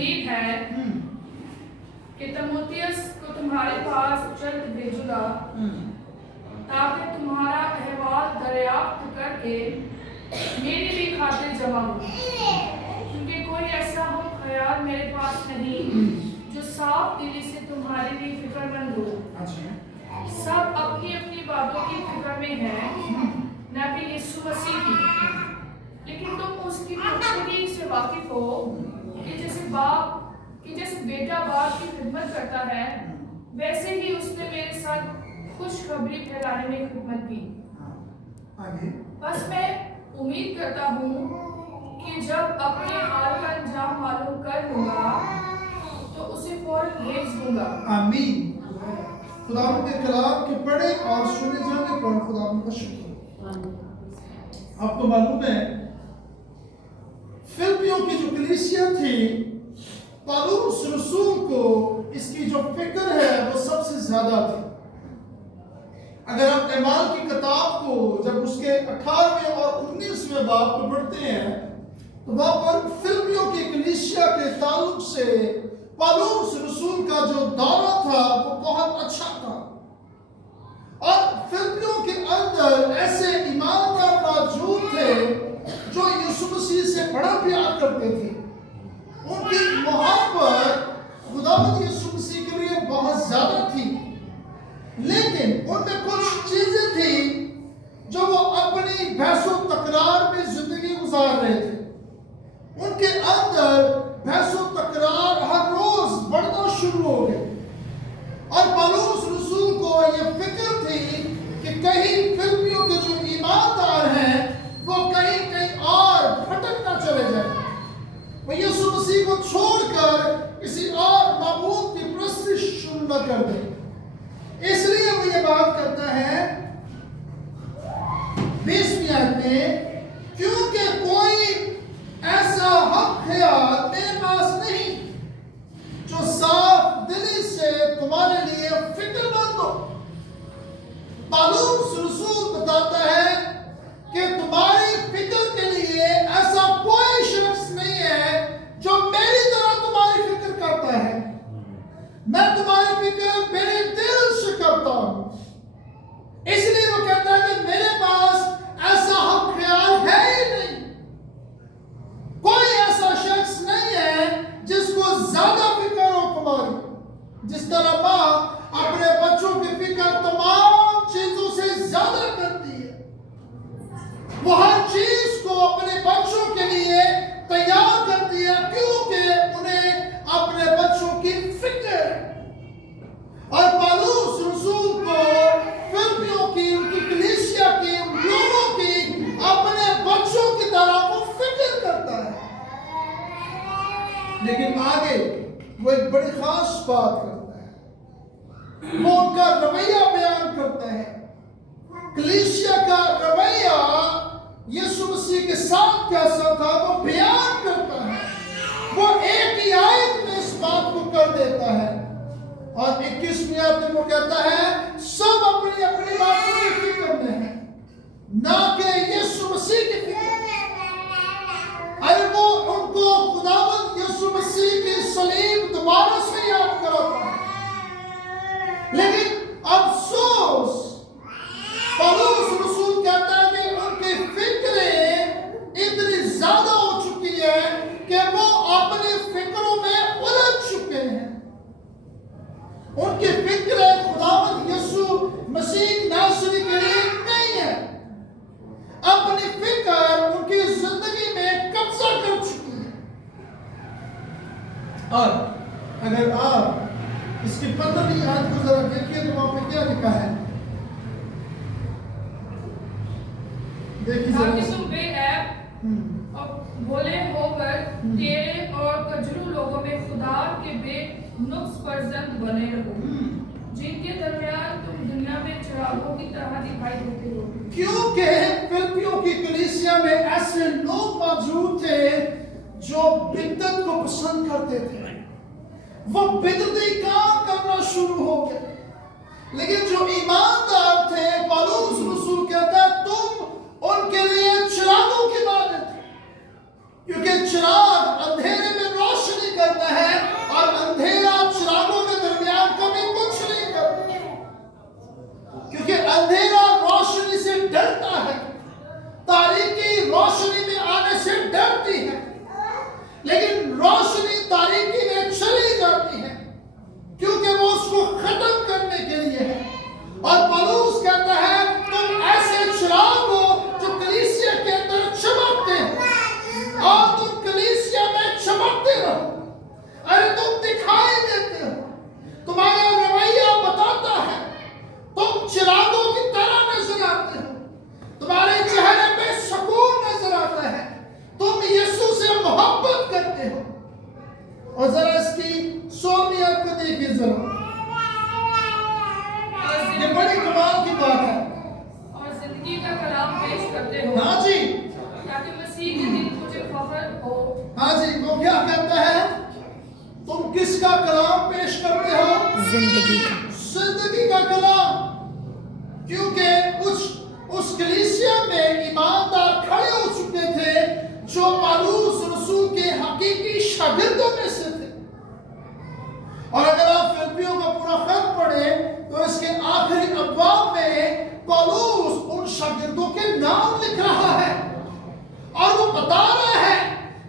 उम्मीद है कि तीमुथियुस को तुम्हारे पास जल्द भेजूंगा ताकि तुम्हारा अहवाल दरियाफ्त करके मेरी भी खातिर जमा हो, क्योंकि कोई ऐसा हम ख्याल मेरे पास नहीं जो साफ दिली से तुम्हारे लिए फिक्रमंद हो। सब अपनी अपनी बातों की फिक्र में है, न कि यीशु मसीह की। लेकिन तुम उसकी पुख्तगी से वाकिफ हो कि जैसे बेटा बाप की खिदमत करता है, वैसे ही उसने मेरे साथ खुशखबरी फैलाने में खिदमत की। बस मैं उम्मीद करता हूँ कि जब अपने हाल का अंजाम मालूम कर लूंगा तो उसे फौरन भेज दूंगा। आमीन। खुदावंद के कलाम के पढ़े और सुने जाने पर खुदावंद का शुक्र। आपको मालूम है फिलिपियों की जो कलीसिया थी, पौलुस रसूल को इसकी जो फिक्र है वो सबसे ज्यादा थी। अगर आप एमाल की किताब को जब उसके 18वें और 19वें बाब को पढ़ते हैं तो वहां पर फिलिपियों की कलीसिया के ताल्लुक से पौलुस रसूल का जो दौरा था वो बहुत अच्छा था। और फिलिपियों के अंदर ऐसे ईमानदार मौजूद थे जो यीशु मसीह से बड़ा प्यार करते थे। उनकी मोहब्बत खुदावंद यीशु मसीह के लिए बहुत ज्यादा थी, लेकिन उनमें कुछ चीजें थी जो वो अपनी बहसो तकरार में जिंदगी गुजार रहे थे। उनके अंदर बहसो तकरार हर रोज बढ़ना शुरू हो गई और पौलुस रसूल को यह फिक्र थी कि कहीं फिलिपियों के जो ईमानदार हैं वो कहीं और भटक ना चले जाए, वो यीशु मसीह को छोड़कर किसी और माबूद की परस्तिश शुरू न कर दे। इसलिए वो ये बात करता है 20वीं आयत में, क्योंकि कोई ऐसा हक ख्याल मेरे पास नहीं जो साफ दिली से तुम्हारे लिए फिक्रमंद हो। पौलुस रसूल बताता है कि तुम्हारी फिक्र के लिए ऐसा कोई शख्स नहीं है जो मेरी तरह तुम्हारी फिक्र करता है। मैं तुम्हारी फिक्र मेरे दिल से करता हूं। इसलिए वो कहता है कि मेरे पास ऐसा हक ख्याल है ही नहीं। कोई ऐसा शख्स नहीं है जिसको ज्यादा फिक्र हो तुम्हारी। जिस तरह माँ अपने बच्चों की फिक्र तमाम चीजों से ज्यादा करती है, वो हर चीज को अपने बच्चों के लिए तैयार करती है क्योंकि उन्हें अपने बच्चों की फिक्र है। और पौलुस रसूल को फिलिपियों की, उनकी कलीसिया की, उन लोगों की अपने बच्चों की तरह वो फिक्र करता है। लेकिन आगे वो एक बड़ी खास बात करता है, वो उनका रवैया बयान करता है। कलीसिया का रवैया यीशु मसीह के साथ कैसा था वो बयान करता है। वो एक ही आयत में इस बात को कर देता है और 21वीं आयत में वो कहता है सब अपनी अपनी बातों की फिक्र में है, ना कि यीशु मसीह की फिक्र। अरे वो उनको खुदावंद यीशु मसीह की सलीब दोबारा से याद कराता है। लेकिन अफसोस पौलुस रसूल कहता है कि उनकी फिक्रें इतनी ज्यादा हो चुकी है कि वो अपनी फिक्रों में उलझ चुके हैं। उनकी फिक्रें खुदावंद यीशु मसीह नासरी के लिए नहीं है। अपनी फिक्र उनकी जिंदगी में कब्जा कर चुकी है। और अगर आप इसकी 15वीं आयत को जरा देखिए तो वहां पे क्या लिखा है, ताकि तुम बेऐब और भोले होकर टेढ़े और कजरू लोगों में खुदा के बेनुक्स फर्जंद बने रहो, जिनके दरमियान तुम दुनिया में चिरागों की तरह दिखाई देते हो। क्योंकि फिलिपियों की कलीसिया में ऐसे लोग मौजूद थे जो बिदअत को पसंद करते थे। वो बिदअती काम करना शुरू हो गए। लेकिन जो ईमानदार थे, पौलुस रसूल कहता है तुम उनके लिए चिरागों की मानत, क्योंकि चिराग अंधेरे में रोशनी करता है اور ذرا اس کی 16ویں آیت کو دیکھیے ذرا، یہ بڑی کمال کی بات ہے۔ اور زندگی کا کلام پیش کرتے ہو ہاں جی، تاکہ مسیح کے دن مجھے فخر ہو۔ ہاں جی، وہ کیا کہتا ہے؟ تم کس کا کلام پیش کرتے ہو؟ زندگی کا۔ زندگی کا کلام، کیونکہ اس کلیسیا میں ایماندار کھڑے ہو چکے تھے جو پالوس رسول کے حقیقی شاگردوں میں سے تھے۔ اور اگر آپ فلپیوں کا پورا خط پڑھیں تو اس کے آخری ابواب میں پالوس ان شاگردوں کے نام لکھ رہا ہے اور وہ بتا رہا ہے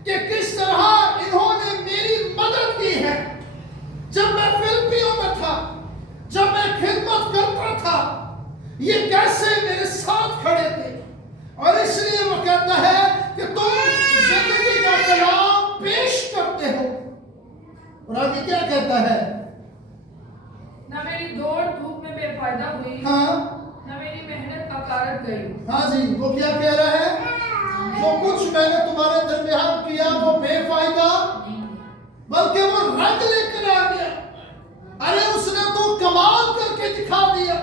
کہ کس طرح انہوں نے میری مدد کی ہے جب میں فلپیوں میں تھا، جب میں خدمت کرتا تھا، یہ کیسے میرے ساتھ کھڑے تھے۔ اور اس لیے وہ کہتا ہے کہ تم زندگی کا کلام پیش کرتے ہو۔ اور آگے کیا کہتا ہے؟ نہ میری دوڑ دھوپ میں بے فائدہ ہوئی، ہاں نہ میری محنت اکارت گئی۔ ہاں جی، وہ کیا کہہ رہا ہے؟ جو کچھ میں نے تمہارے درمیان کیا وہ بے فائدہ، بلکہ وہ رنگ لے کر آ گیا۔ ارے اس نے تو کمال کر کے دکھا دیا،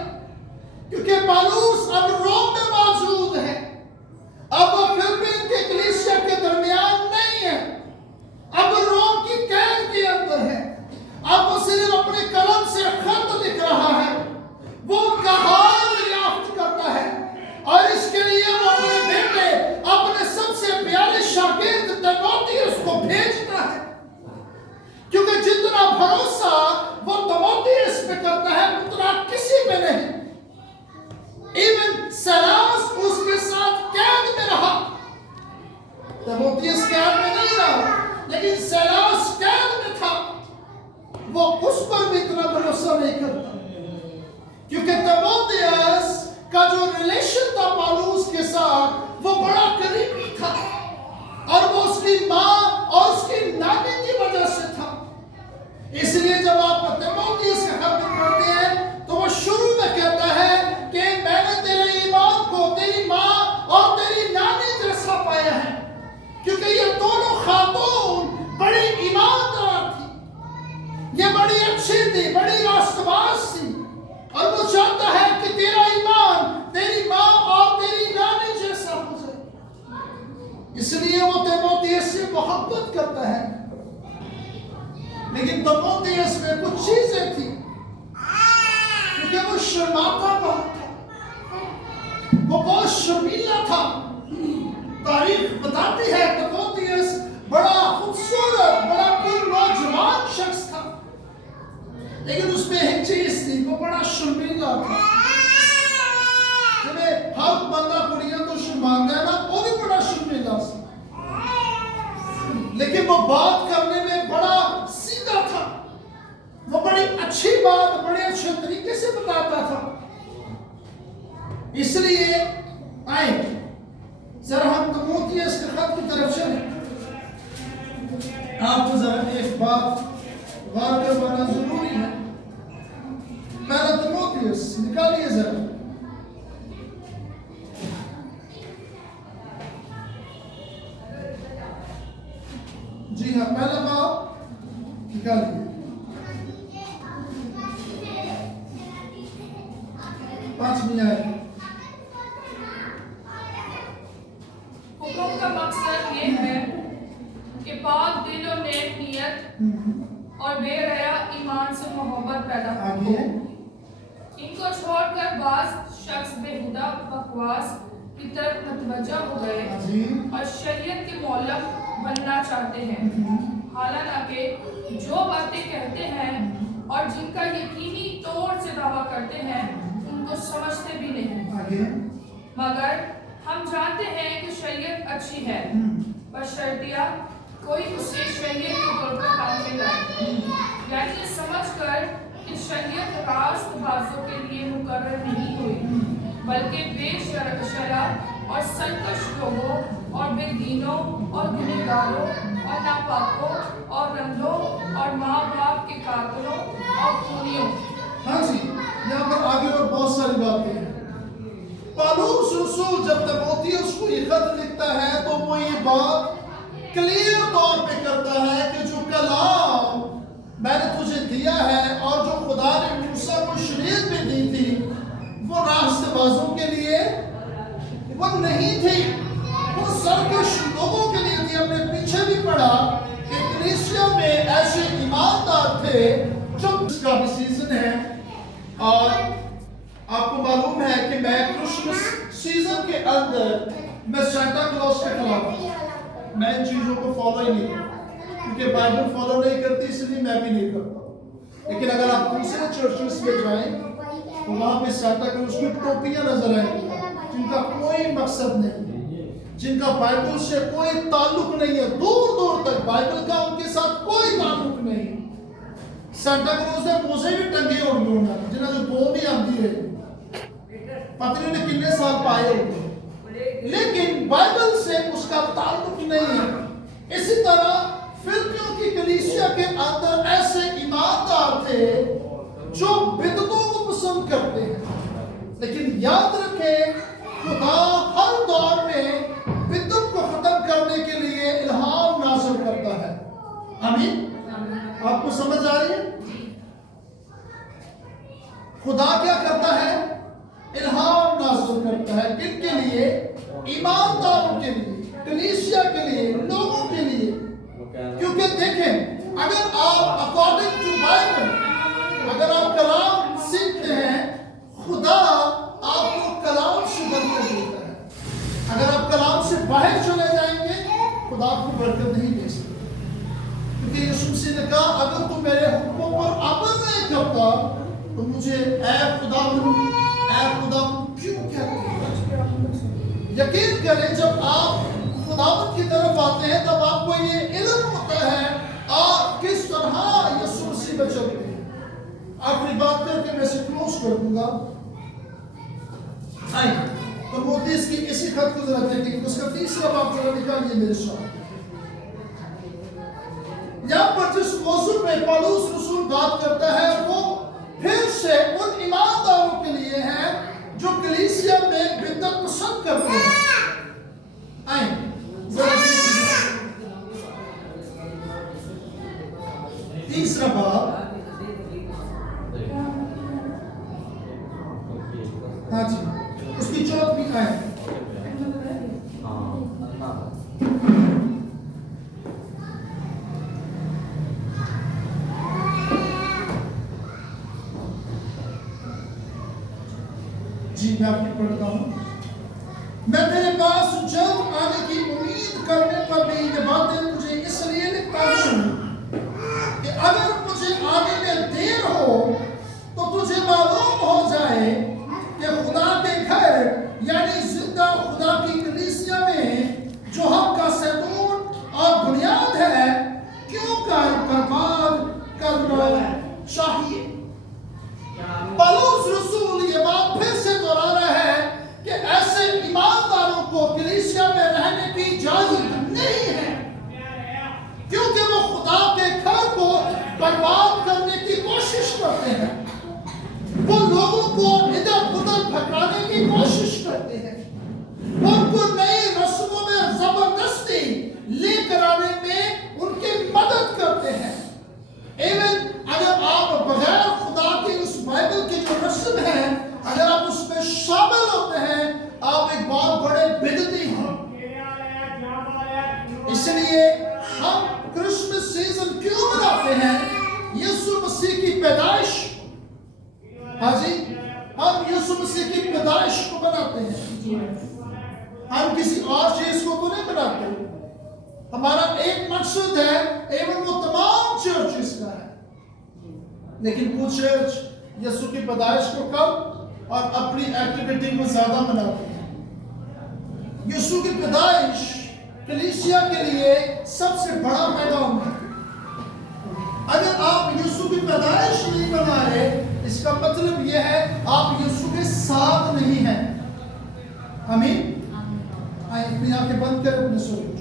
کیونکہ پالوس اب روم میں موجود ہے، اب وہ فلپین کے کلیسیا کے درمیان نہیں ہے، اب روم کی قید کے اندر ہے، اب وہ صرف اپنے قلم سے خط لکھ رہا ہے، وہ ان کا حال دریافت کرتا ہے، اور اس کے لیے وہ اپنے بیٹے، اپنے سب سے پیارے شاگرد تیموتھیوس کو بھیجتا ہے، کیونکہ جتنا بھروسہ وہ تیموتھیوس پہ کرتا ہے اتنا کسی پہ نہیں۔ ایون سیلاس اس کے ساتھ قید میں رہا، تیموتھیوس قید میں نہیں رہا، لیکن سیلاس قید میں تھا، وہ اس پر بھی اتنا بھروسہ نہیں کرتا، کیونکہ تیموتھیوس کا جو ریلیشن تھا پالوس کے ساتھ وہ بڑا قریبی تھا، اور وہ اس کی ماں اور اس کی نانی کی وجہ سے تھا۔ اس لیے جب آپ تیموتھیوس کا خط پڑھتے ہیں تو وہ شروع میں کہتا ہے کہ میں نے تیرے ایمان کو تیری ماں اور تیری نانی جیسا پایا ہے، کیونکہ یہ دونوں خاتون بڑی ایماندار تھی، یہ بڑی اچھی تھی، بڑی راست باز تھی، اور وہ چاہتا ہے کہ تیرا ایمان تیری ماں اور تیری نانی جیسا ہو جائے۔ اس لیے وہ تیموتھیوس سے محبت کرتا ہے، لیکن تیموتھیوس میں کچھ چیزیں تھیں، کیونکہ وہ شرماتا بہت تھا، وہ بہت شرمیلا تھا۔ تاریخ بتاتی ہے تیموتھیوس بڑا خوبصورت، بڑا پر نوجوان شخص تھا، لیکن اس میں ایک چیز تھی، وہ بڑا شرمیلا تھا۔ جب ہر بندہ کڑیاں تو شرماتا ہے نا، وہ بھی بڑا شرمیلا تھا، لیکن وہ بات کرنے میں بڑا سیدھا تھا، وہ بڑی اچھی بات بڑے اچھے طریقے سے بتاتا تھا۔ اس لیے آئیں ذرا ہم تیموتھیوس کے خط کی طرف چلیں۔ آپ کو ذرا ایک بات غور کروانا ضروری ہے۔ پہلا تیموتھیوس نکالیے ذرا، جی ہاں، پہلا باب نکالیے، 5ویں آیت۔ حکم کا مقصد یہ ہے کہ پاک دل و نیک نیت اور بے ریا ایمان سے محبت پیدا ہو۔ آگے ان کو چھوڑ کر بعض شخص بےہودہ بکواس کی طرف متوجہ ہو گئے اور شریعت کے مولف بننا چاہتے ہیں، حالانکہ جو باتیں کہتے ہیں اور جن کا یقینی طور سے دعویٰ کرتے ہیں ان کو سمجھتے بھی نہیں۔ آگے مگر ہم جانتے ہیں کہ شریعت اچھی ہے، بشرطیہ کوئی اسے شریعت کے طور پر کام میں لائے، یعنی یہ سمجھ کر کہ شریعت راست بازوں کے لیے مقرر نہیں ہوئی، بلکہ بے شرع اور سرکش لوگوں اور بے دینوں اور گنہگاروں اور ناپاکوں اور رندوں اور ماں باپ کے قاتلوں اور خونیوں۔ ہاں جی، یہاں پر آگے اور بہت ساری باتیں ہیں۔ پالوس رسول جب تیموتھیوس کو یہ خط لکھتا ہے تو وہ یہ بات کلیئر طور پہ کرتا ہے کہ جو کلام वो नहीं थी, वो सब कुछ लोगों के लिए थी। हमने पीछे भी पढ़ा कि कलीसिया में ऐसे ईमानदार थे जो इसका भी सीजन है, और आपको मालूम है कि मैं क्रिसमस सीजन के अंदर मैं सांता क्लॉज के खिलाफ हूं। मैं इन चीजों को फॉलो ही नहीं करता, क्योंकि बाइबल फॉलो नहीं करती, इसलिए मैं भी नहीं करता। लेकिन अगर आप दूसरे चर्चेस में जाएं तो वहां पे सांता क्लॉज की टोपियां नजर आएंगी, जिनका कोई मकसद नहीं, जिनका बाइबल से कोई ताल्लुक नहीं है, दूर दूर तक बाइबल का उनके साथ कोई ताल्लुक नहीं। सांता क्लॉज ने मोजे भी टंगे होंगे, जिन्हें जो दो भी आती है, पत्नी ने कितने साल पाए होंगे, लेकिन बाइबल से उसका ताल्लुक नहीं है। इसी तरह फिलिपियों की कलीसिया के अंदर ऐसे ईमानदार थे जो बिदअतों को पसंद करते हैं, लेकिन याद रखें खुदा हर दौर में बिदअत को खत्म करने के लिए इल्हाम नाज़िल करता है। आमीन। आपको समझ आ रही है? खुदा क्या करता है? इल्हाम नाज़िल करता है। किनके लिए? ईमानदारों के लिए, कलीसिया के लिए, लोगों के लिए। क्योंकि देखें, अगर आप अकॉर्डिंग टू बाइबल, अगर आप कलाम सीखते हैं, खुदा आपको कलाम से बरकत देता है। अगर आप कलाम से बाहर चले जाएंगे, खुदा आपको बरकत नहीं दे सकता, क्योंकि यीशु मसीह ने कहा, अगर तू मेरे हुक्मों पर अमल नहीं करता तो मुझे ऐ खुदा क्यों कहते हैं? यकीन करें, जब आप खुदावंद की तरफ आते हैं तब आपको ये इल्म होता है आप किस तरह यीशु मसीह में चलते हैं। आखिरी बात करके मैं इसे क्लोज कर दूंगा। तो मोदी इसकी इसी खत को जरा देखेंगे, उसका तीसरा बात जरा निकालिए मेरे साथ। यहाँ पर जिस मौजूद में पौलुस रसूल बात करता है वो फिर से उन ईमानदारों के लिए है जो कलीसिया में बिदअत पसंद करते हैं। तीसरा बात, हाँ जी, उसकी चौथी आयत। जी मैं आपकी पढ़ता हूँ। मैं तेरे पास जल्द आने की उम्मीद करने पर भी ये बातें मुझे इसलिए लिखता हूँ कि अगर मुझे आने में देर हो तो तुझे मालूम हो जाए कि खुदा के घर यानी जिंदा खुदा की कलीसिया में जो हक का सैतून और बुनियाद है क्यों कर बर्बाद करना चाहिए। पौलुस रसूल ये बात फिर से दोहरा रहा है कि ऐसे ईमानदारों को कलीसिया में रहने की इजाजत नहीं है, क्योंकि वो खुदा के घर को बर्बाद करने की कोशिश करते हैं, वो लोगों को इधर उधर भटकाने की कोशिश करते हैं, वो उनको नई रस्मों में जबरदस्ती लेकर आने में उनकी मदद करते हैं। इवन अगर आप बगैर खुदा के उस बाइबल की जो रस्म है अगर आप उसमें शामिल होते हैं आप एक बहुत बड़े बिदअती हैं। इसलिए हम क्रिसमस सीजन क्यों मनाते हैं? यीशु मसीह की पैदाइश, हाँ जी, हम यीशु मसीह की पैदाइश को मनाते हैं, हम किसी और चीज को तो नहीं मनाते। हमारा एक मकसद है, एवं वो तमाम चर्चेस का है, लेकिन कुछ चर्च यीशु की पैदाइश को कम और अपनी एक्टिविटी में ज्यादा मनाते हैं। यीशु की पैदाइश कलीसिया के लिए सबसे बड़ा पैगाम है। अगर आप यीशु की पैदाइश नहीं मना रहे, इसका मतलब यह है आप यीशु के साथ नहीं हैं। आमीन। आइए अपनी आंखें बंद करें, अपने सोच